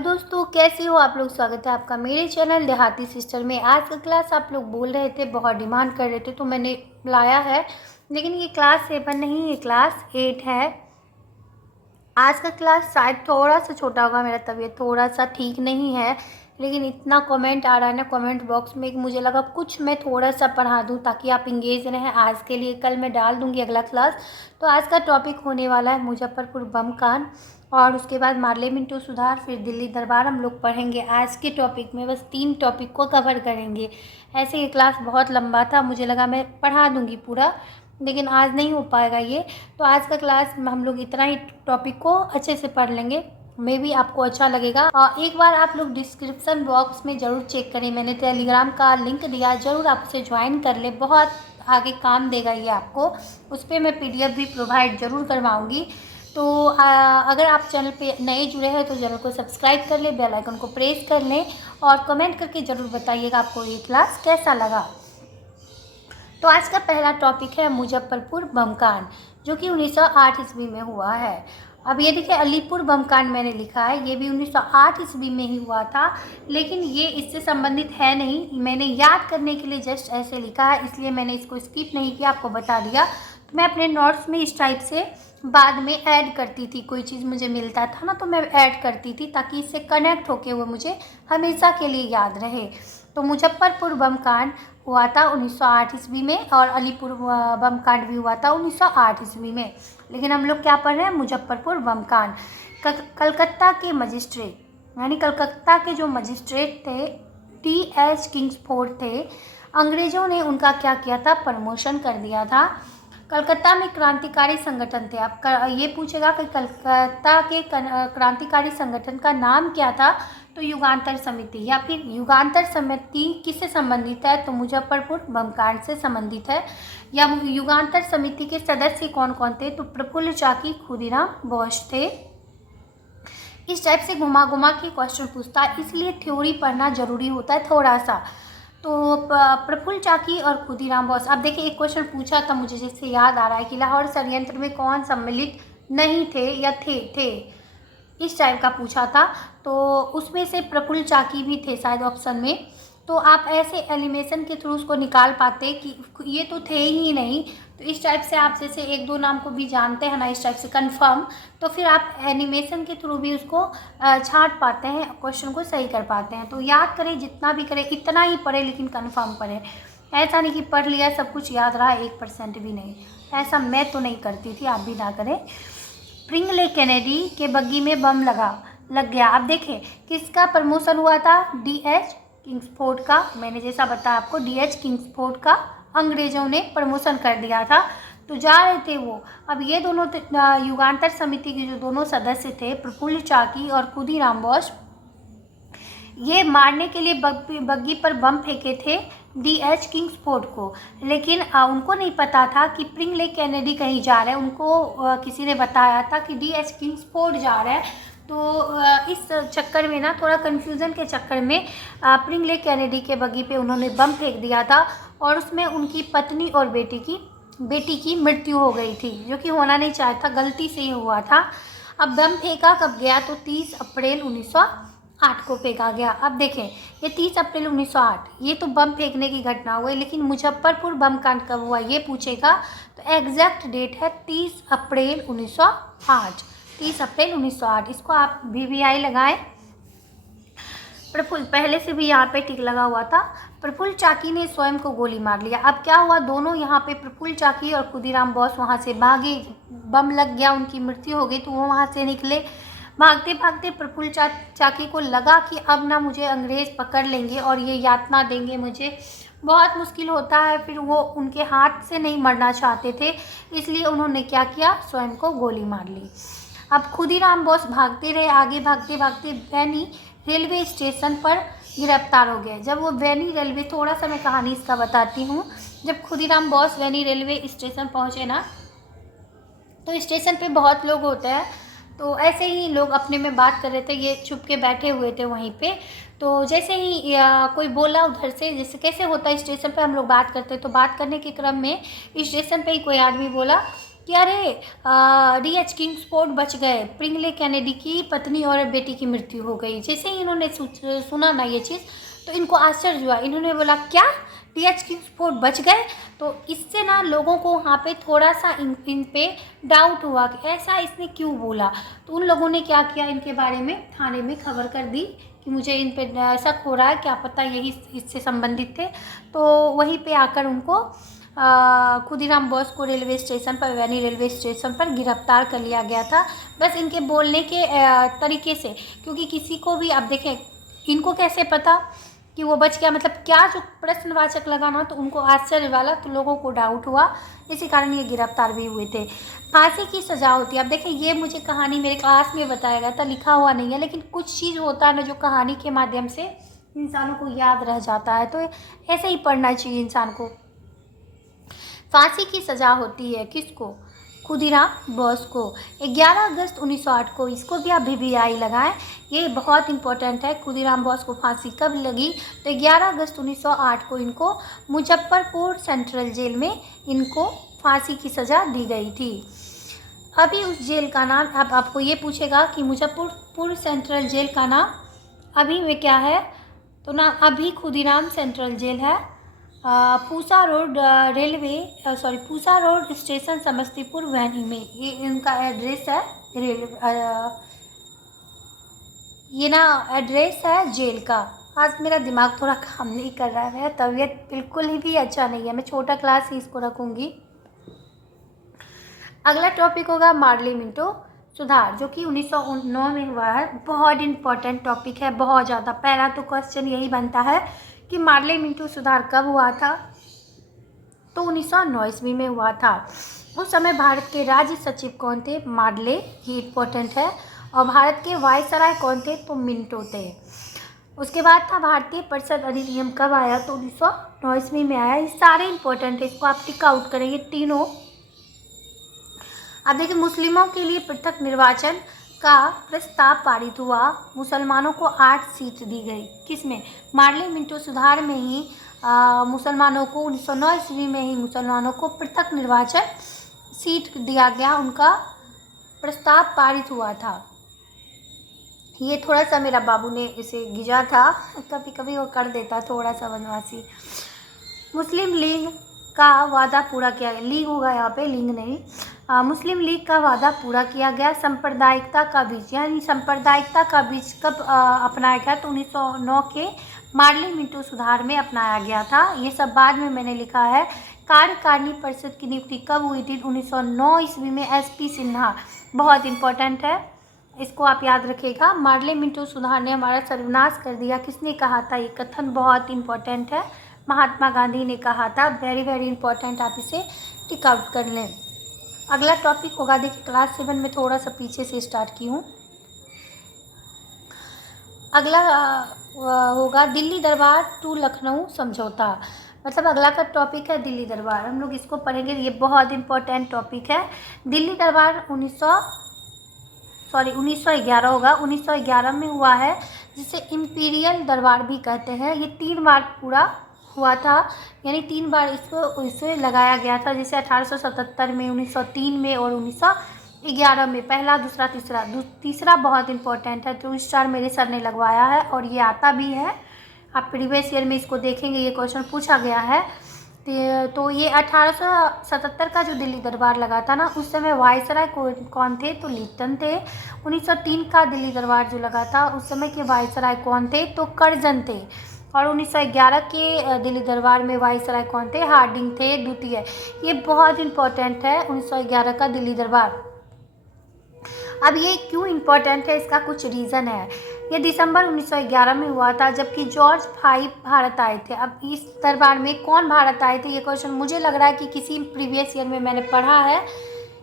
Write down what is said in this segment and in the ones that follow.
दोस्तों, कैसे हो आप लोग। स्वागत है आपका मेरे चैनल देहाती सिस्टर में। आज का क्लास आप लोग बोल रहे थे, बहुत डिमांड कर रहे थे, तो मैंने लाया है। लेकिन ये क्लास 7 नहीं, ये क्लास 8 है। आज का क्लास शायद थोड़ा सा छोटा होगा, मेरा तबीयत थोड़ा सा ठीक नहीं है। लेकिन इतना कमेंट आ रहा है ना कमेंट बॉक्स में कि मुझे लगा कुछ मैं थोड़ा सा पढ़ा दूं ताकि आप इंगेज रहें आज के लिए। कल मैं डाल दूंगी अगला क्लास। तो आज का टॉपिक होने वाला है मुजफ्फरपुर बम कांड, और उसके बाद मार्ले मिंटो सुधार, फिर दिल्ली दरबार हम लोग पढ़ेंगे। आज के टॉपिक में बस 3 टॉपिक को कवर करेंगे। ऐसे ये क्लास बहुत लंबा था, मुझे लगा मैं पढ़ा दूंगी पूरा, लेकिन आज नहीं हो पाएगा ये। तो आज का क्लास हम लोग इतना ही टॉपिक को अच्छे से पढ़ लेंगे। मे भी आपको अच्छा लगेगा। एक बार आप लोग डिस्क्रिप्शन बॉक्स में ज़रूर चेक करें, मैंने टेलीग्राम का लिंक दिया, ज़रूर आप उसे ज्वाइन कर ले, बहुत आगे काम देगा ये आपको। उस पर मैं PDF भी प्रोवाइड ज़रूर करवाऊँगी। तो अगर आप चैनल पे नए जुड़े हैं तो चैनल को सब्सक्राइब कर लें, बेल आइकन को प्रेस कर लें, और कमेंट करके ज़रूर बताइएगा आपको ये क्लास कैसा लगा। तो आज का पहला टॉपिक है मुजफ्फरपुर बम कांड, जो कि 1908 ईस्वी में हुआ है। अब ये देखिए, अलीपुर बम कांड मैंने लिखा है, ये भी 1908 ईस्वी में ही हुआ था, लेकिन ये इससे संबंधित है नहीं। मैंने याद करने के लिए जस्ट ऐसे लिखा है, इसलिए मैंने इसको स्किप नहीं किया, आपको बता दिया। तो मैं अपने नोट्स में इस टाइप से बाद में ऐड करती थी, कोई चीज़ मुझे मिलता था ना तो मैं ऐड करती थी, ताकि इससे कनेक्ट होके वो मुझे हमेशा के लिए याद रहे। तो मुजफ्फरपुर बम कांड हुआ था 1908 ईस्वी में, और अलीपुर बम कांड भी हुआ था 1908 ईस्वी में। लेकिन हम लोग क्या पढ़ रहे हैं, मुजफ्फरपुर बम कांड। कलकत्ता के मजिस्ट्रेट, यानी कलकत्ता के जो मजिस्ट्रेट थे, TH किंग्सफोर्ड थे, अंग्रेज़ों ने उनका क्या किया था, प्रमोशन कर दिया था। कलकत्ता में क्रांतिकारी संगठन थे। आप ये पूछेगा कि कलकत्ता के क्रांतिकारी संगठन का नाम क्या था, तो युगांतर समिति, या फिर युगांतर समिति किससे संबंधित है, तो मुजफ्फरपुर बम कांड से संबंधित है। या युगांतर समिति के सदस्य कौन कौन थे, तो प्रफुल्ल चाकी, खुदीराम बोस थे। इस टाइप से घुमा घुमा के क्वेश्चन पूछता है, इसलिए थ्योरी पढ़ना जरूरी होता है थोड़ा सा। तो प्रफुल्ल चाकी और खुदीराम बोस। अब देखिए, एक क्वेश्चन पूछा था मुझे जिससे याद आ रहा है कि लाहौर षड्यंत्र में कौन सम्मिलित नहीं थे या थे, इस टाइप का पूछा था। तो उसमें से प्रफुल्ल चाकी भी थे शायद ऑप्शन में। तो आप ऐसे एलिमिनेशन के थ्रू उसको निकाल पाते कि ये तो थे ही नहीं। तो इस टाइप से आप जैसे 1-2 नाम को भी जानते हैं ना, इस टाइप से कंफर्म, तो फिर आप एनिमेशन के थ्रू भी उसको छांट पाते हैं, क्वेश्चन को सही कर पाते हैं। तो याद करें, जितना भी करें इतना ही पढ़े, लेकिन कंफर्म पढ़े। ऐसा नहीं कि पढ़ लिया सब कुछ याद रहा, 1% भी नहीं। ऐसा मैं तो नहीं करती थी, आप भी ना करें। प्रिंगले कैनेडी के बग्गी में बम लग गया। अब देखें, किसका प्रमोशन हुआ था, DH किंग्सफोर्ड का। मैंने जैसा बताया आपको, DH किंग्सफोर्ड का अंग्रेजों ने प्रमोशन कर दिया था। तो जा रहे थे वो। अब ये दोनों युगांतर समिति के जो दोनों सदस्य थे, प्रफुल्ल चाकी और खुदीराम बोस, ये मारने के लिए बग्गी पर बम फेंके थे DH किंग्सफोर्ड को। लेकिन उनको नहीं पता था कि प्रिंगले कैनेडी कहीं जा रहे हैं। उनको किसी ने बताया था कि DH किंग्सफोर्ड जा रहे हैं। तो इस चक्कर में ना, थोड़ा कन्फ्यूज़न के चक्कर में प्रिंगले कैनेडी के बग्गी पे उन्होंने बम फेंक दिया था, और उसमें उनकी पत्नी और बेटी की मृत्यु हो गई थी, जो कि होना नहीं चाहिए था, गलती से ही हुआ था। अब बम फेंका कब गया, तो 30 अप्रैल 1908 को फेंका गया। अब देखें, ये 30 अप्रैल 1908, ये तो बम फेंकने की घटना हुई, लेकिन मुजफ्फरपुर बम कांड कब हुआ ये पूछेगा, तो एग्जैक्ट डेट है 30 अप्रैल 1908। 30 अप्रैल 1908, इसको आप VVI लगाएं। प्रफुल्ल, पहले से भी यहाँ पे टिक लगा हुआ था। प्रफुल्ल चाकी ने स्वयं को गोली मार लिया। अब क्या हुआ, दोनों यहाँ पे प्रफुल्ल चाकी और खुदीराम बोस वहाँ से भागे, बम लग गया, उनकी मृत्यु हो गई, तो वो वहाँ से निकले। भागते भागते प्रफुल्ल चाकी को लगा कि अब ना मुझे अंग्रेज़ पकड़ लेंगे और ये यातना देंगे मुझे, बहुत मुश्किल होता है। फिर वो उनके हाथ से नहीं मरना चाहते थे, इसलिए उन्होंने क्या किया, स्वयं को गोली मार ली। अब खुदीराम बोस भागते रहे, आगे भागते भागते वैनी रेलवे स्टेशन पर गिरफ्तार हो गए। जब वो वैनी रेलवे, थोड़ा सा मैं कहानी इसका बताती हूँ। जब खुदीराम बोस वैनी रेलवे स्टेशन पहुँचे ना, तो स्टेशन पे बहुत लोग होते हैं, तो ऐसे ही लोग अपने में बात कर रहे थे, ये छुप के बैठे हुए थे वहीं पे। तो जैसे ही कोई बोला उधर से, जैसे कैसे होता है स्टेशन पे हम लोग बात करते हैं, तो बात करने के क्रम में स्टेशन पे ही कोई आदमी बोला कि अरे D.H. किंग्सफोर्ड बच गए, प्रिंगले कैनेडी की पत्नी और बेटी की मृत्यु हो गई। जैसे ही इन्होंने सुना ना ये चीज़, तो इनको आश्चर्य हुआ। इन्होंने बोला क्या D.H. किंग्सफोर्ड बच गए? तो इससे ना लोगों को वहाँ पे थोड़ा सा इन पे डाउट हुआ कि ऐसा इसने क्यों बोला। तो उन लोगों ने क्या किया, इनके बारे में थाने में खबर कर दी कि मुझे इन पे शक हो रहा है, क्या पता यही इससे संबंधित थे। तो वहीं पे आकर उनको खुदीराम बोस को रेलवे स्टेशन पर, वैनी रेलवे स्टेशन पर गिरफ्तार कर लिया गया था। बस इनके बोलने के तरीके से, क्योंकि किसी को भी, आप देखें इनको कैसे पता कि वो बच गया, मतलब क्या जो प्रश्नवाचक लगा ना, तो उनको आश्चर्य वाला, तो लोगों को डाउट हुआ, इसी कारण ये गिरफ्तार भी हुए थे। फांसी की सज़ा होती है। अब देखें, ये मुझे कहानी मेरे क्लास में बताया गया था, लिखा हुआ नहीं है, लेकिन कुछ चीज़ होता है ना जो कहानी के माध्यम से इंसानों को याद रह जाता है, तो ऐसे ही पढ़ना चाहिए इंसान को। फांसी की सज़ा होती है किसको? खुदीराम बोस को। 11 अगस्त 1908 को, इसको भी आप VVI लगाएं, ये बहुत इंपॉर्टेंट है। खुदीराम बोस को फांसी कब लगी? तो 11 अगस्त 1908 को इनको मुजफ्फरपुर सेंट्रल जेल में इनको फांसी की सज़ा दी गई थी। अभी उस जेल का नाम, अब आपको ये पूछेगा कि मुजफ्फरपुर सेंट्रल जेल का नाम अभी में क्या है, तो ना अभी खुदीराम सेंट्रल जेल है। Pusa road Pusa road station Samastipur Waini में, ये इनका एड्रेस है। ये ना एड्रेस है जेल का। आज मेरा दिमाग थोड़ा काम नहीं कर रहा है, मेरा तबीयत बिल्कुल ही भी अच्छा नहीं है, मैं छोटा क्लास ही इसको रखूँगी। अगला टॉपिक होगा मार्ले मिंटो सुधार, जो कि 1909 में हुआ है। बहुत इंपॉर्टेंट टॉपिक है, बहुत ज़्यादा। पहला तो क्वेश्चन यही बनता है कि मार्ले मिंटो सुधार कब हुआ था? तो 1909 ईस्वी में हुआ था। उस समय भारत के राज्य सचिव कौन थे? मार्ले, ये इंपॉर्टेंट है। और भारत के वायसराय कौन थे? तो मिंटो थे। उसके बाद था भारतीय परिषद अधिनियम कब आया? तो 1909 ईस्वी में आया। ये सारे इंपॉर्टेंट है, इसको आप टिक आउट करेंगे तीनों। अब देखिए, मुस्लिमों के लिए पृथक निर्वाचन का प्रस्ताव पारित हुआ। मुसलमानों को 8 सीट दी गई। किसमें? मार्ले मिंटो सुधार में ही मुसलमानों को 1909 ईस्वी में ही मुसलमानों को पृथक निर्वाचन सीट दिया गया, उनका प्रस्ताव पारित हुआ था। ये थोड़ा सा मेरा बाबू ने इसे गिजा था, कभी कभी वो कर देता थोड़ा सा बदमाशी। मुस्लिम लीग का वादा पूरा किया गया। लीग होगा यहाँ पे, लीग नहीं। मुस्लिम लीग का वादा पूरा किया गया। सांप्रदायिकता का बीज, यानी सांप्रदायिकता का बीज कब अपनाया गया? तो 1909 के मार्ले मिंटो सुधार में अपनाया गया था। ये सब बाद में मैंने लिखा है। कार्यकारिणी परिषद की नियुक्ति कब हुई थी? 1909 ईस्वी में SP सिन्हा, बहुत इंपॉर्टेंट है, इसको आप याद रखिएगा। मार्ले मिंटो सुधार ने हमारा सर्वनाश कर दिया, किसने कहा था? ये कथन बहुत इंपॉर्टेंट है, महात्मा गांधी ने कहा था। वेरी वेरी इंपॉर्टेंट, आप इसे टिक आउट कर लें। अगला टॉपिक होगा, देखिए क्लास 7 में थोड़ा सा पीछे से स्टार्ट की हूँ। अगला होगा दिल्ली दरबार टू लखनऊ समझौता, मतलब अगला का टॉपिक है दिल्ली दरबार, हम लोग इसको पढ़ेंगे। ये बहुत इंपॉर्टेंट टॉपिक है। दिल्ली दरबार 1911 होगा, 1911 में हुआ है, जिसे इम्पीरियल दरबार भी कहते हैं। ये 3 बार पूरा हुआ था, यानी 3 बार इसको इसे लगाया गया था, जैसे 1877 में, 1903 में और 1911 में। पहला, दूसरा, तीसरा। तीसरा बहुत इंपॉर्टेंट है, 2 स्टार मेरे सर ने लगवाया है और ये आता भी है, आप प्रीवियस ईयर में इसको देखेंगे, ये क्वेश्चन पूछा गया है। तो ये 1877 का जो दिल्ली दरबार लगा था ना, उस समय वायसराय कौन थे? तो लिप्टन थे। 1903 का दिल्ली दरबार जो लगा था, उस समय के वायसराय कौन थे? तो कर्जन थे। और 1911 के दिल्ली दरबार में वायसराय कौन थे? हार्डिंग थे, द्वितीय। ये बहुत इंपॉर्टेंट है, 1911 का दिल्ली दरबार। अब ये क्यों इम्पोर्टेंट है, इसका कुछ रीज़न है। ये दिसंबर 1911 में हुआ था, जबकि जॉर्ज 5 भारत आए थे। अब इस दरबार में कौन भारत आए थे? ये क्वेश्चन मुझे लग रहा है कि किसी प्रीवियस ईयर में मैंने पढ़ा है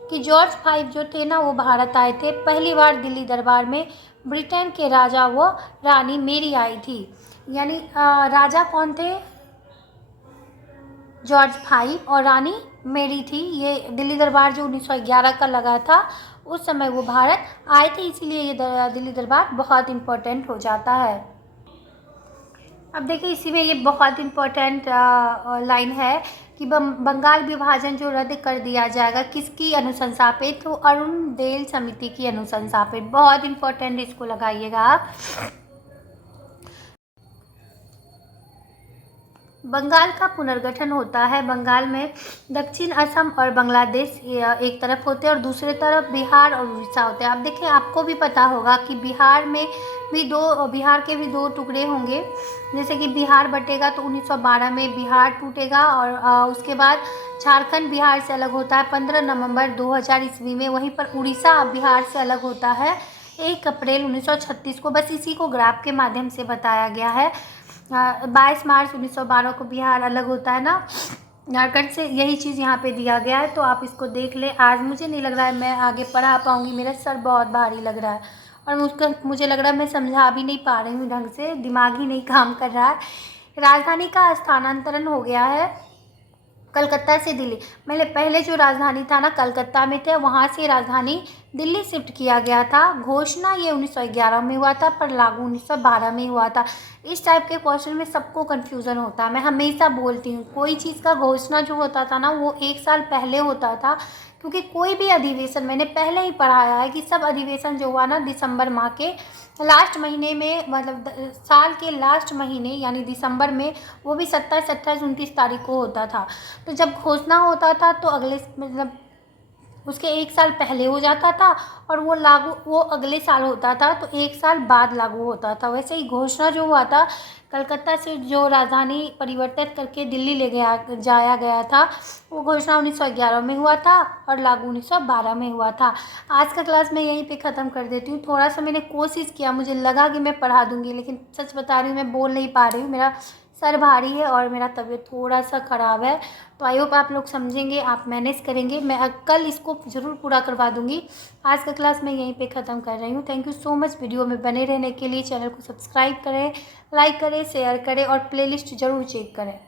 कि जॉर्ज 5 जो थे ना, वो भारत आए थे। पहली बार दिल्ली दरबार में ब्रिटेन के राजा व रानी मेरी आई थी, यानी राजा कौन थे? जॉर्ज 5 और रानी मेरी थी। ये दिल्ली दरबार जो 1911 का लगा था, उस समय वो भारत आए थे, इसीलिए ये दिल्ली दरबार बहुत इम्पोर्टेंट हो जाता है। अब देखिए इसी में ये बहुत इम्पोर्टेंट लाइन है कि बंगाल विभाजन जो रद्द कर दिया जाएगा, किसकी अनुशंसा पे? तो अरुणदेल समिति की अनुशंसा पे। बहुत इम्पोर्टेंट, इसको लगाइएगा आप। बंगाल का पुनर्गठन होता है। बंगाल में दक्षिण असम और बांग्लादेश एक तरफ होते हैं और दूसरे तरफ बिहार और उड़ीसा होते हैं। आप देखिए, आपको भी पता होगा कि बिहार के भी दो टुकड़े होंगे। जैसे कि बिहार बटेगा तो 1912 में बिहार टूटेगा और उसके बाद झारखंड बिहार से अलग होता है 15 नवंबर 2000 ईस्वी में। वहीं पर उड़ीसा बिहार से अलग होता है 1 अप्रैल 1936 को। बस इसी को ग्राफ के माध्यम से बताया गया है। 22 मार्च 1912 को बिहार अलग होता है ना झारखंड से, यही चीज़ यहाँ पे दिया गया है। तो आप इसको देख लें। आज मुझे नहीं लग रहा है मैं आगे पढ़ा पाऊँगी, मेरा सर बहुत भारी लग रहा है और मुझे लग रहा है मैं समझा भी नहीं पा रही हूँ ढंग से, दिमाग ही नहीं काम कर रहा है। राजधानी का स्थानांतरण हो गया है कलकत्ता से दिल्ली। पहले जो राजधानी था ना कलकत्ता में थे, वहाँ से राजधानी दिल्ली शिफ्ट किया गया था। घोषणा ये 1911 में हुआ था पर लागू 1912 में हुआ था। इस टाइप के क्वेश्चन में सबको कन्फ्यूज़न होता है। मैं हमेशा बोलती हूँ, कोई चीज़ का घोषणा जो होता था ना वो 1 साल पहले होता था, क्योंकि कोई भी अधिवेशन, मैंने पहले ही पढ़ाया है कि सब अधिवेशन जो हुआ ना दिसंबर माह के लास्ट महीने में, मतलब साल के लास्ट महीने यानी दिसंबर में, वो भी 27, 28, 29 तारीख को होता था। तो जब घोषणा होता था तो अगले मतलब उसके 1 साल पहले हो जाता था और वो अगले साल होता था, तो 1 साल बाद लागू होता था। वैसे ही घोषणा जो हुआ था, कलकत्ता से जो राजधानी परिवर्तित करके दिल्ली जाया गया था, वो घोषणा 1911 में हुआ था और लागू 1912 में हुआ था। आज का क्लास मैं यहीं पे ख़त्म कर देती हूँ। थोड़ा सा मैंने कोशिश किया, मुझे लगा कि मैं पढ़ा दूँगी, लेकिन सच बता रही हूँ मैं बोल नहीं पा रही हूँ। मेरा सर भारी है और मेरा तबीयत थोड़ा सा ख़राब है। तो आई होप आप लोग समझेंगे, आप मैनेज करेंगे। मैं कल इसको ज़रूर पूरा करवा दूँगी। आज का क्लास मैं यहीं पे ख़त्म कर रही हूँ। Thank you so much video में बने रहने के लिए। चैनल को सब्सक्राइब करें, लाइक करें, शेयर करें और प्लेलिस्ट ज़रूर चेक करें।